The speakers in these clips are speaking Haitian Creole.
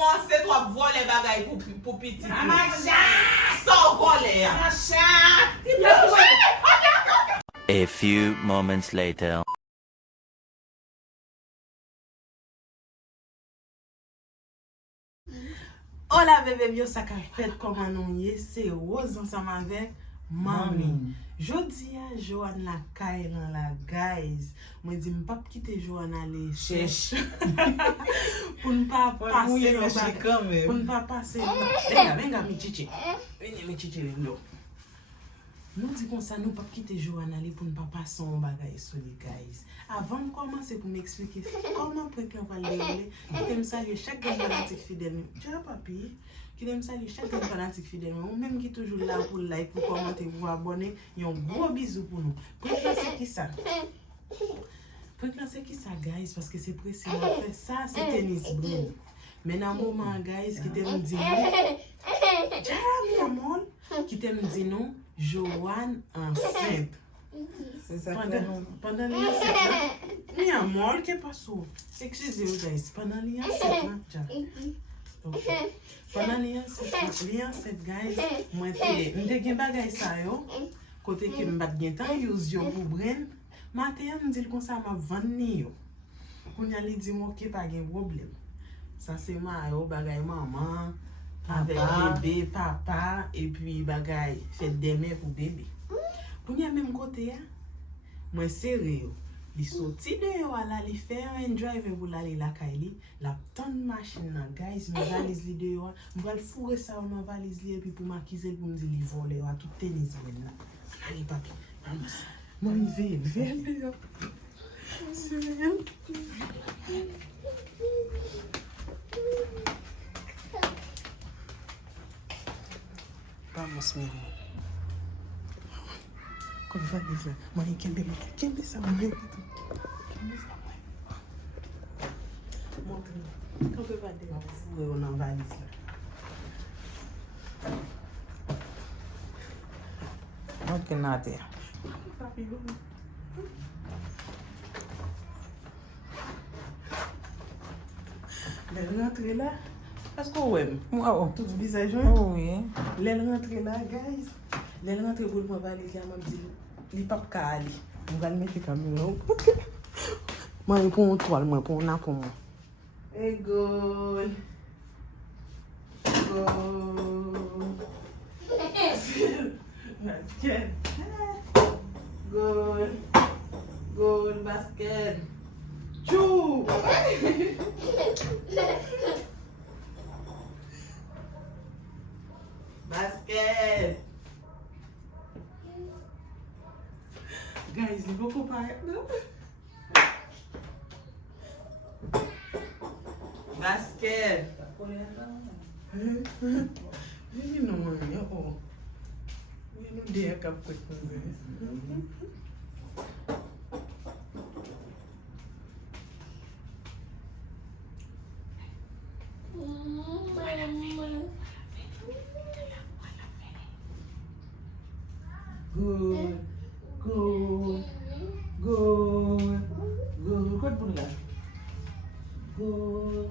commencé à voler les bagailles pour petit. Sans voler. A few moments later. Hola bébé, yo ça qu'a fait comment nous y est, c'est Rose ensemble avec Mami. Jodi a Joanne la caille dans la guys. Moi dis m'pas quitter Joanne aller cherche. Pour ne pas passer pour ne pas passer. Venga mi chichi. Venez mi chichi là. Nous dit comme ça, nous pas quitter Joanne aller pour ne pas passer un bagage sur les guys. Avant de commencer pour m'expliquer comment pour qu'on va le dérouler, qui t'aime saluer chaque fanatique fidèle. Tu vois papi, qui t'aime saluer chaque fanatique fidèle. Ou même qui est toujours là pour like, pour commenter, pour abonner. Un gros bisou pour nous. Pour c'est qui ça? Pour c'est qui ça guys parce que c'est précis. Après ça c'est tennis bro. Mais dans le moment guys qui t'aime dire non. Qui t'aime dire non. Joanne enceinte. C'est ça. Pendant les enceintes, il y a un mort qui est pas sous. Excusez-moi, guys. Pendant les enceintes, pendant les enceintes, guys, moi, je suis bagay ça yo. Côté que je suis temps use yo pour brain. Matin, je dis comme ça, je vendre yo. Pour y aller dire moi qu'il pas de problème. Ça c'est ma yo bagay maman. Avec bébé, papa, et puis bagay, fait des mains pour bébé. Pour y a même côté, moi sérieux, il sorti de yo ala li faire un drive pour aller la kaili, la tonne machine là, guys, me valise li de yo, me va le fourrer ça dans valise li et puis pour m'accuser pour me dire li voler à tout tennis là. Allez papi, vamos. Moi une veille yo. Sérieux. Vamos, mi amor. Como vai dizer? Mãe, quem bebe essa mãe? Montre. Como vai dizer? Eu não vai dizer. Ok, Nadia. Elle rentre là. Est-ce qu'on aime? Tout le visage. Oui. Elle rentre là, guys. Elle rentre pour moi valise là, m'a dit, il pas cali. On va le mettre comme nous. Moi pour toi, moi pour na pour moi. Et goal. Basket. Goal basket. Chou. Basket. Guys, il faut qu'on parle. Basket. You know what? Oh. You know they are quick. Good. Good bola. Good.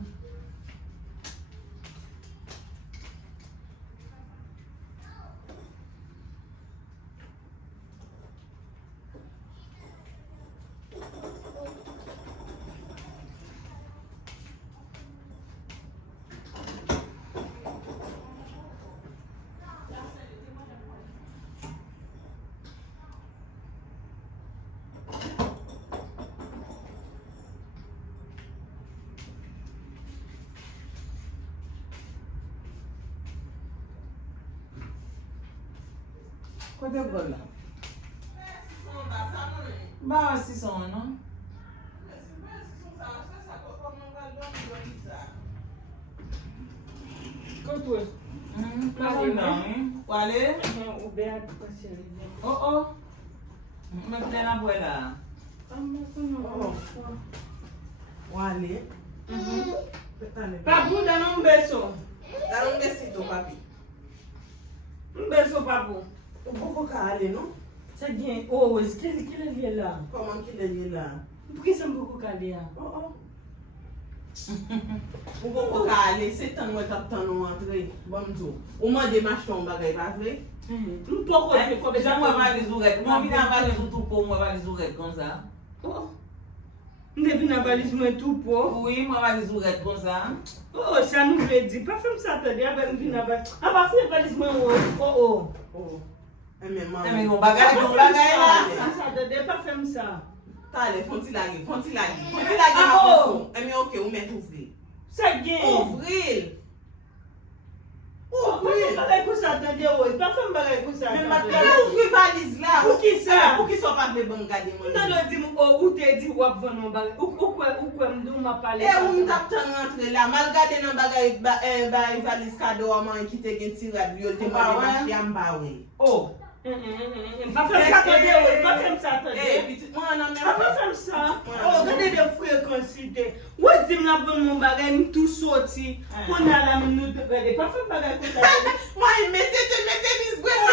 Côté de là. Bah, c'est ça, non? Quanto? Quale? Oh. Mas tem na abuela. Wale. Papu, dá um beijo. Dá um besito, papi. Um beijo, papu. O pouco calé, não? C'est bien. Oh, est-ce qu'il est là? Comment qu'il est là? Por que c'est un peu calé? Oh. Ou pou ka ale, se tan mwen tap tan nou antre. Bon mtou. Ou mwen demache ton bagay, pas vrai? Nou pou koube. Jan mwen valiz ou ret. Mwen vin an valiz ou tout pou mwen valiz ou ret kon sa. Mwen vin an valiz mwen tout pou? Oui, mwen valiz ou ret kon sa. Oh, sa nou vle di. Pa fèm sa tade, mwen vin an valiz. A pa fèm valiz mwen ou. Eme yon bagay la. Sa tade, pa fèm sa. Tale, fonti lage. Fonti lage ma pou. Eme ok, ou met ouvri. Sa gen. Ouvril. Pa fèm bagay kou sa tade ou. Pa fèm bagay kou sa tade. Men ouvri valiz la. Pou ki sa? Pou ki so pa vle bon gade mwen. Mwen nan di mwen ou te di wap ven nan bagay. Ou kwe mdou mwa pale. Ou m tap tan rentre la. Mal gade nan bagay valiz kado waman ki te gen tirad li. Yo te mwen demache yam ba we. Oh. Pa fèm sa tade ou. Pa fèm sa tade. Pa fèm sa. Oh, gade de frekonsite. Ou di m la bon mwen bagay m tou soti. Kon nan la m nou te gade. Pa fèm bagay kou sa tade. Mwen mette disgwen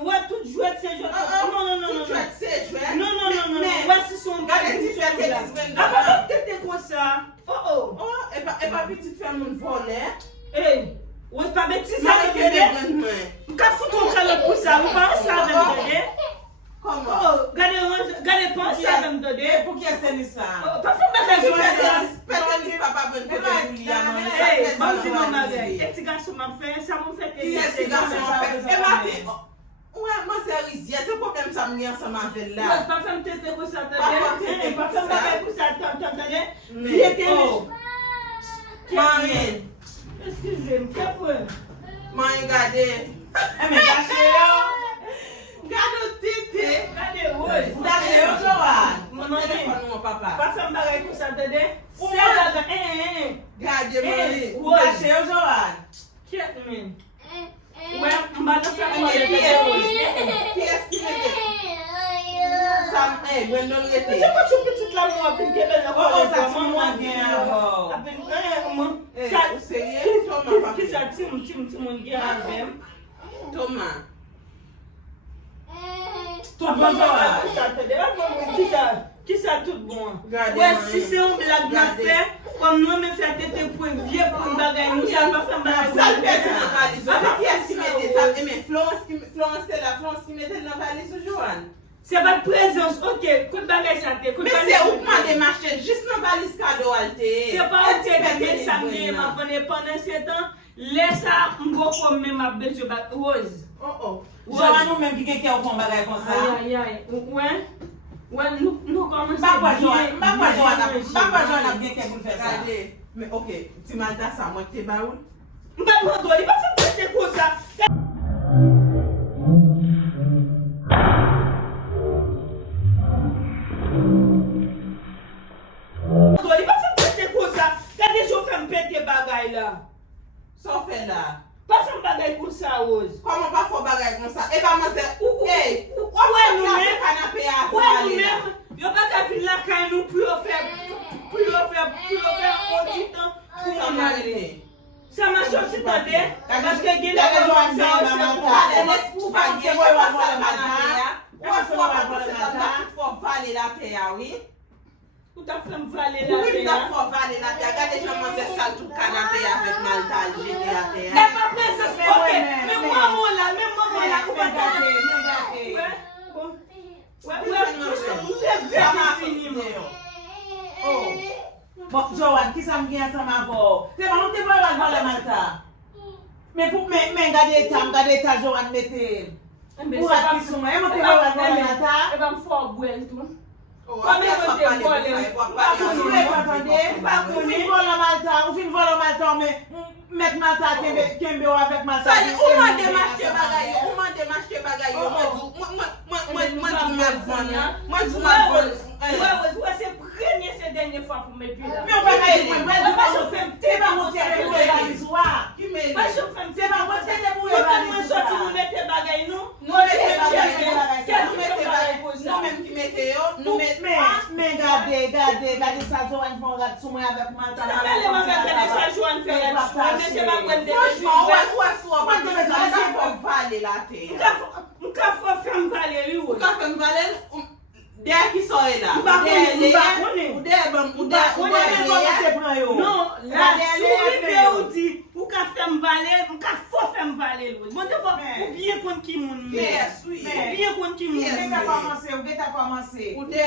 Ouais, tout jouet se jouet. Non. Tout jouet se jouet. Non. Ouais, si son gade ti jouet te disgwen a pa fèm tete kon sa. Oh. E pa petit fè moun vole. Ou e pa beti sa Mwen de ke gade? de gwen mwen. Ka fouton kale pou sa, ou pa sa de gade? Koman? Oh, gade pan sa de gade? Pou ki eseni sa? Pa fèm bagay pou sa. Peten di papa ben kote bou li yaman. Bon di moun bagay. E ti gaso man fè, sa moun fè te Ki yese. esi gason fè. E mate, mwen se rizye, se problem sa mwen yan sa man vel la. Pa fèm tete pou sa te Pa fèm de? tete Pa pou fèm sa. bagay pou sa te de? Mwen, Excusez-moi, kèpwen? mwen gade. Eme gache yo. Gade ou tite. Gade ou? Gache yo Joan. Mwen Mwen telefon nou papa. Pa fèm bagay pou sa te de? Ou Se mwen- bagay, Gade mwen. Woy. Gache yo Joan. Kèp men. Ouè, mba nou fèm Eme bagay ki te de. eski mette. Sam, gwen don Se rete. kwa chou petit la mwen apin kebe la Oh, kwa sa ti mwen gen avò. apin, mwen. Ou seye? Toma Ki sa papi. tim mwen gen avèm. Toma. Tout bon Joan. Ki sa tout bon. Gade Ouè, mwen. si se yon blag nan Gade. fè, kom nou men fè tete pou vie pou bagay nou, sa pa fèm bagay pou Sal peti nan valiz. Ape ki eski mette sa? Eme Florence te la Florence ki mette nan valiz ou Joan? Se bat prezons, ok, kout bagay sa te, kout Men bagay se ou pman de mache, jist nan valiz kado alte. Se pa ou te gade samye ma pone pendant se tan, lè sa mgo kom men ma bejo bak oz. Joan nou men ki keke ou fon bagay kon sa. Ay, ouè, nou komanse Bakwa Joan Joan ap gen ke pou fè sa. Men ok, ti manda sa mwen te ba ou? Mba mwen do, li pa fè pwete ko sa. Li pa fè pwete ko sa. Kade jo fè mpete bagay la. So fè la. Pa fè bagay ko sa oz. Koman pa fò bagay kon sa? E ba man se, Ouè nou men, kanapé a ouè nou men, yo pa ka fin la kay nou pou yo fè otitan pou yon ale. Sa ma choti tade, paske gen la Joan sa ben ou maman se ta. pou Enes pou pa gen, wè pa sa kanapé a. Wè pa sa fò vale la te a, oui? Ou ta fèm vale la Oui, te ta ya. fò vale la te a. Gade jaman se sal tout kanapé a fèk maltal jete la te E a. pa prezes, ok, men maman la, ou pa gade. Bon, Joan, ki sa mgen sa ma vo? Te ba nou te voy wak vale malta? Men gade ta Joan mette. Ou ak ki souman, e mo te voy wak vale malta? E ba m fò gwen tou. Ou fin volo malta, met malta kembe ou avek malta. Sali, ou man demache bagay yo, mwen djou mwen von. Ouè, se prenye se denye fwa pou mè pi la. Mi ou pa kaye mwen, te ba mwen te pou e valiz wak. Ki men Pa li? chou fèm Te ba mwen te pou e mwen valiz soti wak. mwen mette bagay nou. Nou mette bagay yo, Kèz nou mwen mette bagay bagay pou nou sa. menm ki mette yo, nou mette Men gade sa Joan fon rat soumen avek malta. Mè le man gade sa Joan fè la chou. Mè se ba gwen de franchman, ou aswa, pa te mette la fò vale la te. Mwen ka fò fèm vale li ou. Ou ka fèm vale, Dè ki so e la. Ou ba konen. Ou dè Non, la soubi ou di, ou ka fèm vale, ou ka fò fèm vale lò. Bon de fò, ou bien kon ki moun mè. Yes, oui. Ou bien kon ki moun Ou mè. geta komanse. Ou dè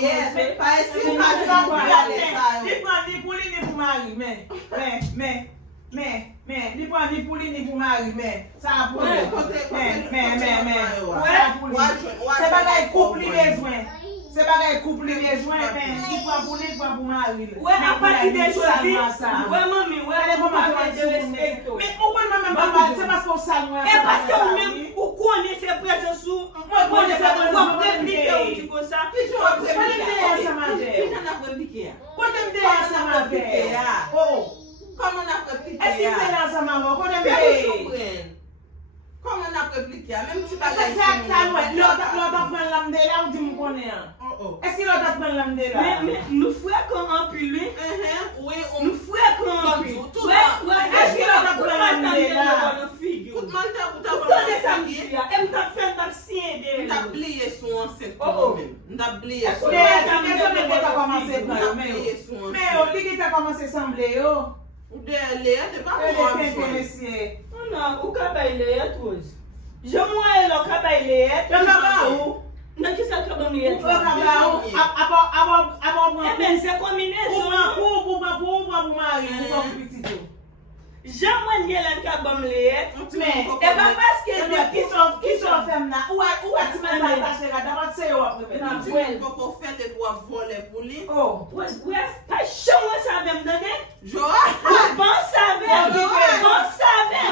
yes. Pa esi Li pa pran ni pou li ni pou mari, men. Li pran ni pou li ni pou mari, men. Sa pou li. Se bagay koup li bezwen. Se bagay koup li bezwen, men. Li pran pou li, li pran pou mari. Ouè, a pati de jodi, ouè mami, ouè, ou pa de respekto. Men, ou kon mwen mwen se paske ou salwe. E paske ou mèm, ou kone se prese sou, ou kone se replike ou di ko sa. Ki jan ap replike ya? Kote mde ansama replike ya? Koman ap replike ya? Eski mde ansama mwen? Kote Pe mde? ou soupren? Koman ap replike ya? Mem ti bagay Lò tap pren lamde la ou di mwen konen ya? Eski lò tap pren lamde la? Men, nou fwe kon anpi lwe. Nou fwe kon anpi. Eski lò tap pren lamde la? Kout mante ou ta Ou tande samdi ya, e mta fwen tap siye de. Mta bliye sou anset kou men. Mta bliye sou Le, anset. ki te mwen ta komanse pren yo, men yo. Men yo, li ki te komanse samble yo. Ou de le, te pa E pou de an ten chon. tenesye. Non, ou ka bay leyet ouz. Je mwen lo ka bay leyet. Yo ka ba ou? Nan ki sa ka ban leyet. Yo ka ba ou? Abo E men, se kombinasyon. pou mari, pou petit yo. Je mwen yelen ka ban leyet. Men, E ba paske ki so fem na? Ou a ti men la tache ga, dapat se yo ap repe. Nan ti mwen koko fete pou ap vole pou li. Ouè, pa chon wè savem dane. Joan! Bon savem. Bon savem.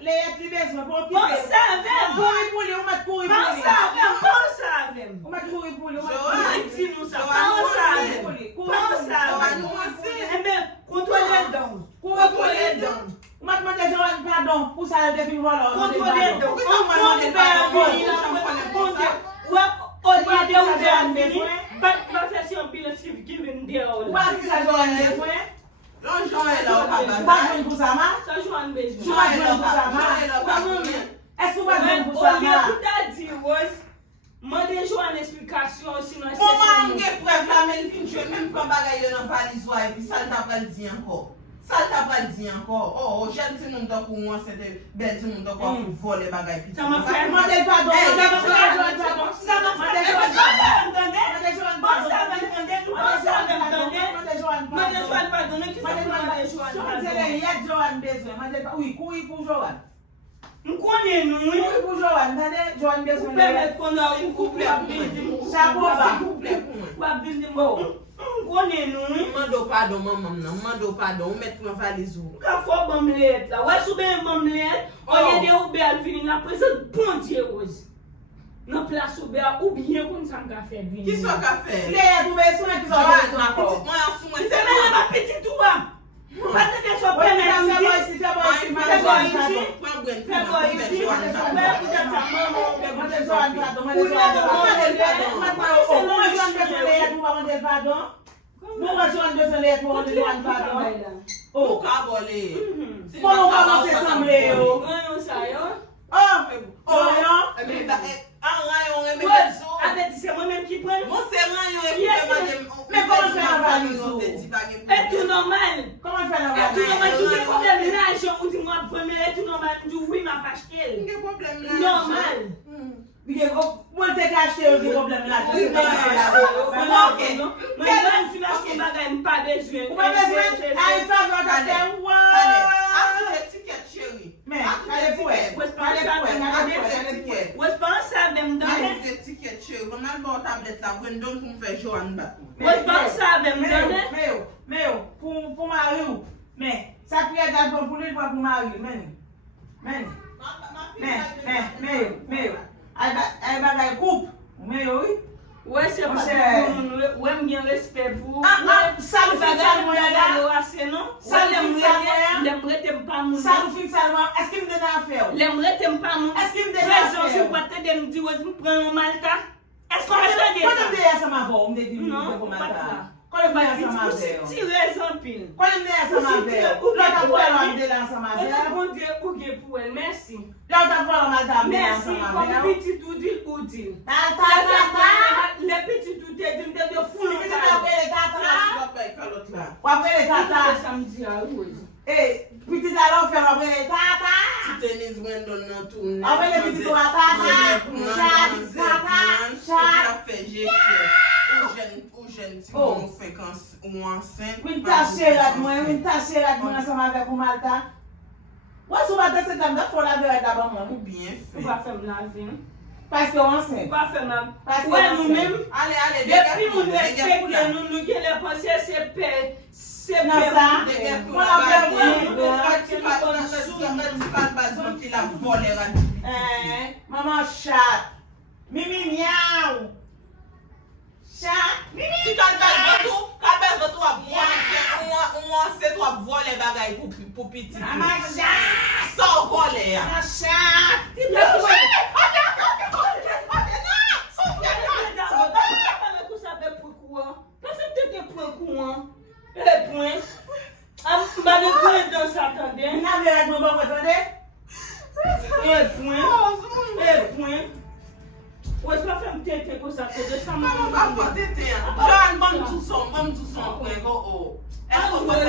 Le et li bezwe pou Bon savem. Kouri pou li, ou mat kouri pou Bon li. savem. Bon savem. Ou mat kouri pou li, ou mat Joan. kouri Mwen di nou sa. Joan, Bon savem. pou li. Bon savem. Joan nou anse. E men, kontrole don. Kontrole don. Ou mat mande Joan pardon pou sa yo defi wala. Kontrole don. Ou sa mwen mande pardon? O diye de ou de an veni, bat profesyon pi le sif given de ou Ou la. mat ki sa Joan bezwen? Lon Joan e la ou ka Ou mat bagay. jwen pou sa ma? Sa jwan bezwen. Joan e la ou ka bagay. Est-ce ou mat jwen pou O sa liye ma? pou ta di wos, mande jwan eksplikasyon sinon se Mouman mge prev la men fin chwe menm kon bagay yo nan valizwa e pi sal tapal di anko. Sal tapal di anko. Jen ti moun takou mwen se de bel ti moun takou pou vole bagay pi. Sa ma fè Mande pardon. Eh, Mande Joan pardon. Sa ma fè Mande Joan pardon. Mande Mande Joan Bon pardon. savem dande, nou bon savem dande. Mande Joan pardon. Mande jwan pardon, ki sa Mande pou mande jwan Joan se le pardon. yet Joan bezwen. Mande pa, oui, koui pou Joan. Mkonen nou, Koui pou Joan. Mande Joan ou bezwen. permet kon a ou kouple ap bildi mou. Chapeau ba. Ou ap bildi mou. Mkonen nou, Mando pardon maman nan. Mando pardon. Ou met mwen valizou. ka fò bom let la. Wè soube bom let, o ye de ou be al vini na prezent bon diye oz. Nan plas ou be a ou biye kon san ka fè vini. Ki so ka fe? Le yet ou bezwen ki so Joan, bezwen akor. mwen asou mwen Se se men la ma petit ou am. Pate de so Wè premen men si. fè boy si, fè boy si. Mande Fè boy Joan si. pardon. Fè boy isi. Mwen pou de sa maman. Mande Joan pardon. Ou Mande le Joan de pardon. mwen Ou wè Joan bezwen le yet ou pa mande pardon? Nou wè Joan bezwen le yet ou mande Joan pardon? Ou ka bole. Pou nou komanse samble yo? Ganyon sa yo. An rayon e me Wè, bezo. ate di se mwen menm ki pren. Mon se rayon e Yes, mais comment faire la valise? E tou normal. Koman fè la E tou normal, tou gen valise? problem l'ajon ou di mwen preme, e tou normal, di oui ma fachkel. Nge problem la. Normal. Mwen te kache yo di problem la. Oui, Mwen jan finach kon bagay m pa bezwen. Ou pa bezwen? A yi sa vwa kate, Ale, ati de tiket chéri. Men, ale pou e. Wes pa an savem dane. Ati de tiket chéri. Mwen al bo tablet la, gwen don pou m fè Joan bat. Wes pa an savem dane. Me yo, pou mari ou. Men, sa priye dal bon pou li pou mari ou. Men yo. Ay bagay koup. Men yo, oui. Wè se pa pou moun, wè m gen respect pou. Sa nou fin salman ya la? Sa lem rete m pa moun. Sa nou fin salman? Eski m dene a fe ou? Lem rete m pa moun. Eski m dene a fe Prezon sou ou? pate de m di wè m pren m malta. Esko m rete de Kote m sa? deye sa ma vo? M de di m Non, de pou pat la. mata? Kon yon mwen ansama veyo. Si rezon pin. Kon yon mwen ansama veyo. Lò ta pou el wande l'ansama Ou veyo. bon Dieu ou ge pou el. Merci. Lò ta pou el wande Merci. l'ansama Comme veyo. petit ou dit ou dit. Ta. Les petits ou dit de fou. Mwen te apre le tata. Wapay kalot la. Wapre le tata. Samedi à Rose. Petit la lò fè wapre le tata. Si tenis mwen don nan tourne. Wapre le petit kou tata. Chat. La fè jè ou jen ti moun fè kan ou ansen. Win ta cherat mwen ansama vek ou Malta. Wè sou wate se tam da fò la vek daban Ou mwen. bien Ou fè. va faire la vie. Paske ou ansen. Ou va faire la Parce que ouais, on nous-mêmes, Ale, depuis nous respectons, nous qui les pensées, c'est paix. C'est Non, ça. paix. Mwen la vek mwen. Maman chat. Mimi miaou. Chat. Mimi. Si kalbez votou ap vole bagay pou piti. Maman chat. Sa vole ya. Maman chat. Mwen a vek mwen bon wetande. Maman pa fote te ya. Joan bom tou son kwen go o. Esko kwa se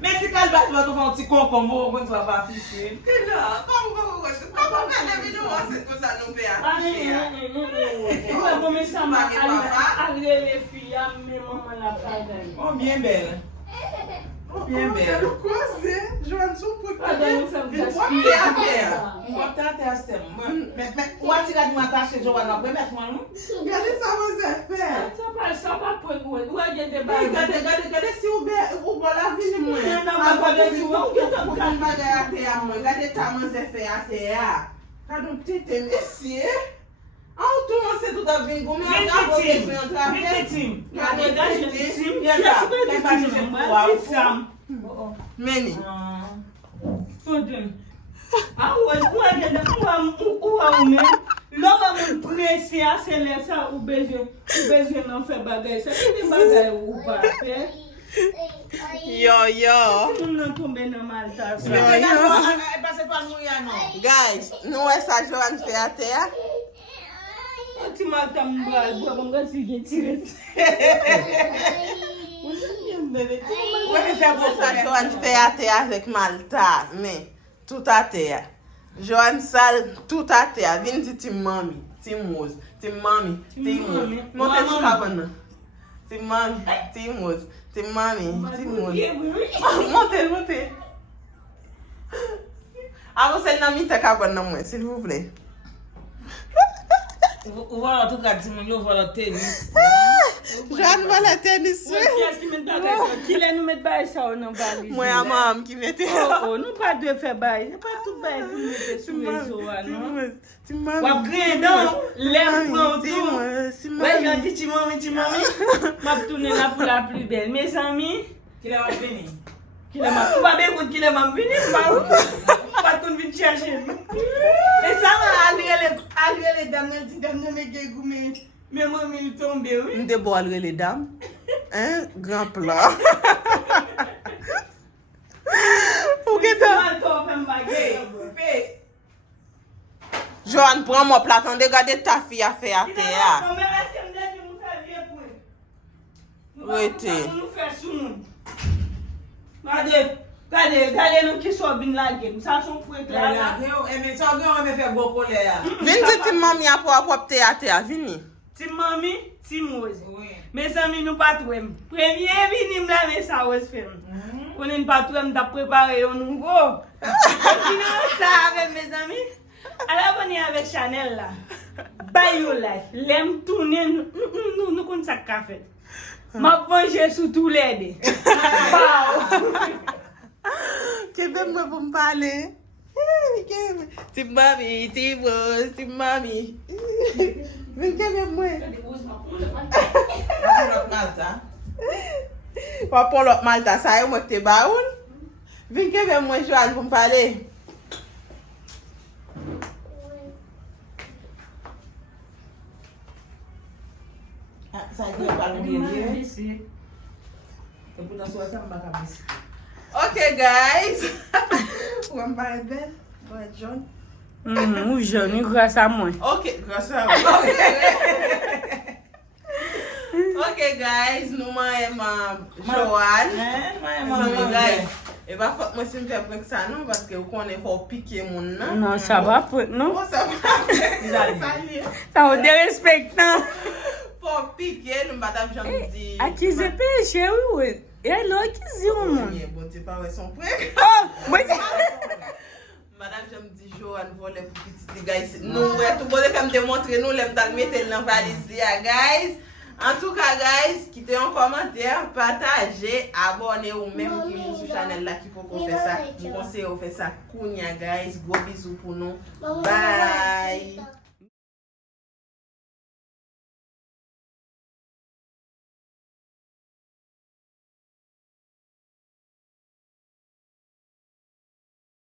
Men ti kalbat wè tou fè an ti konkon mou wè tou wè pa fiche. Oh, bien belle. Oh, bien belle. Joan sou pou Mwen tante a stem. Wè ti gade mwen tache Joan apwe met mwen nou? Gade sa mwen se fè. Gade si ou bo la vini mwen. Gade ta mwen se fè a te ya. Gade ou tete mesye. An tou mwen se tout ap vin gome. Meni. Loga moun presse acelera ou besoin nan fè bagay sa. Ki de bagay ou pa fè? Yo. Moun nan tombe nan Malta sa. Guys, nou wè sa Joan fè a te ya? Ti Malta mbral, mga si gen tiret. Wè sa Joan fè a te ya zek Malta. Me, tout a te ya. Joan sal tout a te ya. Vin ti mami, ti mouz, ti mami, ti mouz. Monte sou kabana. Ti mami, ti mouz, ti mami, ti mouz. Monte. Avo sel nan mi te kabana mwen, s'il vous plaît. Ou wala tout ka di moun yo wala tenis. Joan wala tenis we. Ki le nou met bay sa ou nan valiz? Mwen a mam ki mette. Nou pa dwe fe bay. Se pa tout bay pou mette sou rezo an. Ti mami. Wap gren don, lem pran tou. Si Wè mami. jan ti mami. Map toune la pou la plu bel. Mes ami, Ki le wap veni? ou pa be kout ki le mam vini, pa kon vin chache. E sa man alre le dam nan ti dam nan me ge goume. Men mami li tombe oui. Mde bo alre le dam. Grand plan. Ou geta? Man to fem bagay. Joan pran mo platan de gade ta fi a fe a te ya. Wete. Gade nou ki so bin lage. Sa son pou ek la. Eme sa gen wè me fè gwo kole ya. Vin di ti mami a pou apop te a te ya. Vini. Ti mami, ti moze. Mes ami nou patwem. Premye vinim la me sa wes fem. Konen patwem da prepare yon nouvo. Kine yo sa ave mes ami. Ala boni ave Chanel la. Buy your life. Lem toune nou kon sak kafe. Ma venje sou tou lede. Kebe mwen pou mpale. Ti mami, ti boz, ti mami. Vin kebe mwen. Wapon lot Malta. Wapon lot Malta sa yon mwen te ba un. Vin kebe mwen Joan pou mpale. ça y est, pas nous bien. Ici. Et pourtant, ça va pas comme ici. Ok, guys. Ou me paraît belle? Ou être jaune? Ou jaune, grâce à moi. Ok, grâce à vous. Ok, guys, nous m'aimons Joanne. Guys, et bah, faut que moi si me faire prendre ça non parce que vous connaissez faut piquer mon nom. Non, ça va pas, non? Oh, ça va. Ça va dérespecter. Faut piquer, nous madame j'aime dire. Accuser péché, oui. Et alors, accuser au monde. Bon, tu pas son prêt. Oh, oui. Madame j'aime dire Joanne voler pour petit guys. Nous ouais tout bon faire me démontrer nous l'aime dans mettre dans valise guys. En tout cas, guys, quittez un commentaire, partagez, abonnez-vous même qui vous sur channel là qui peut faire ça. Vous conseillez de faire ça. Kounia, guys. Gros bisous pour nous. Bye.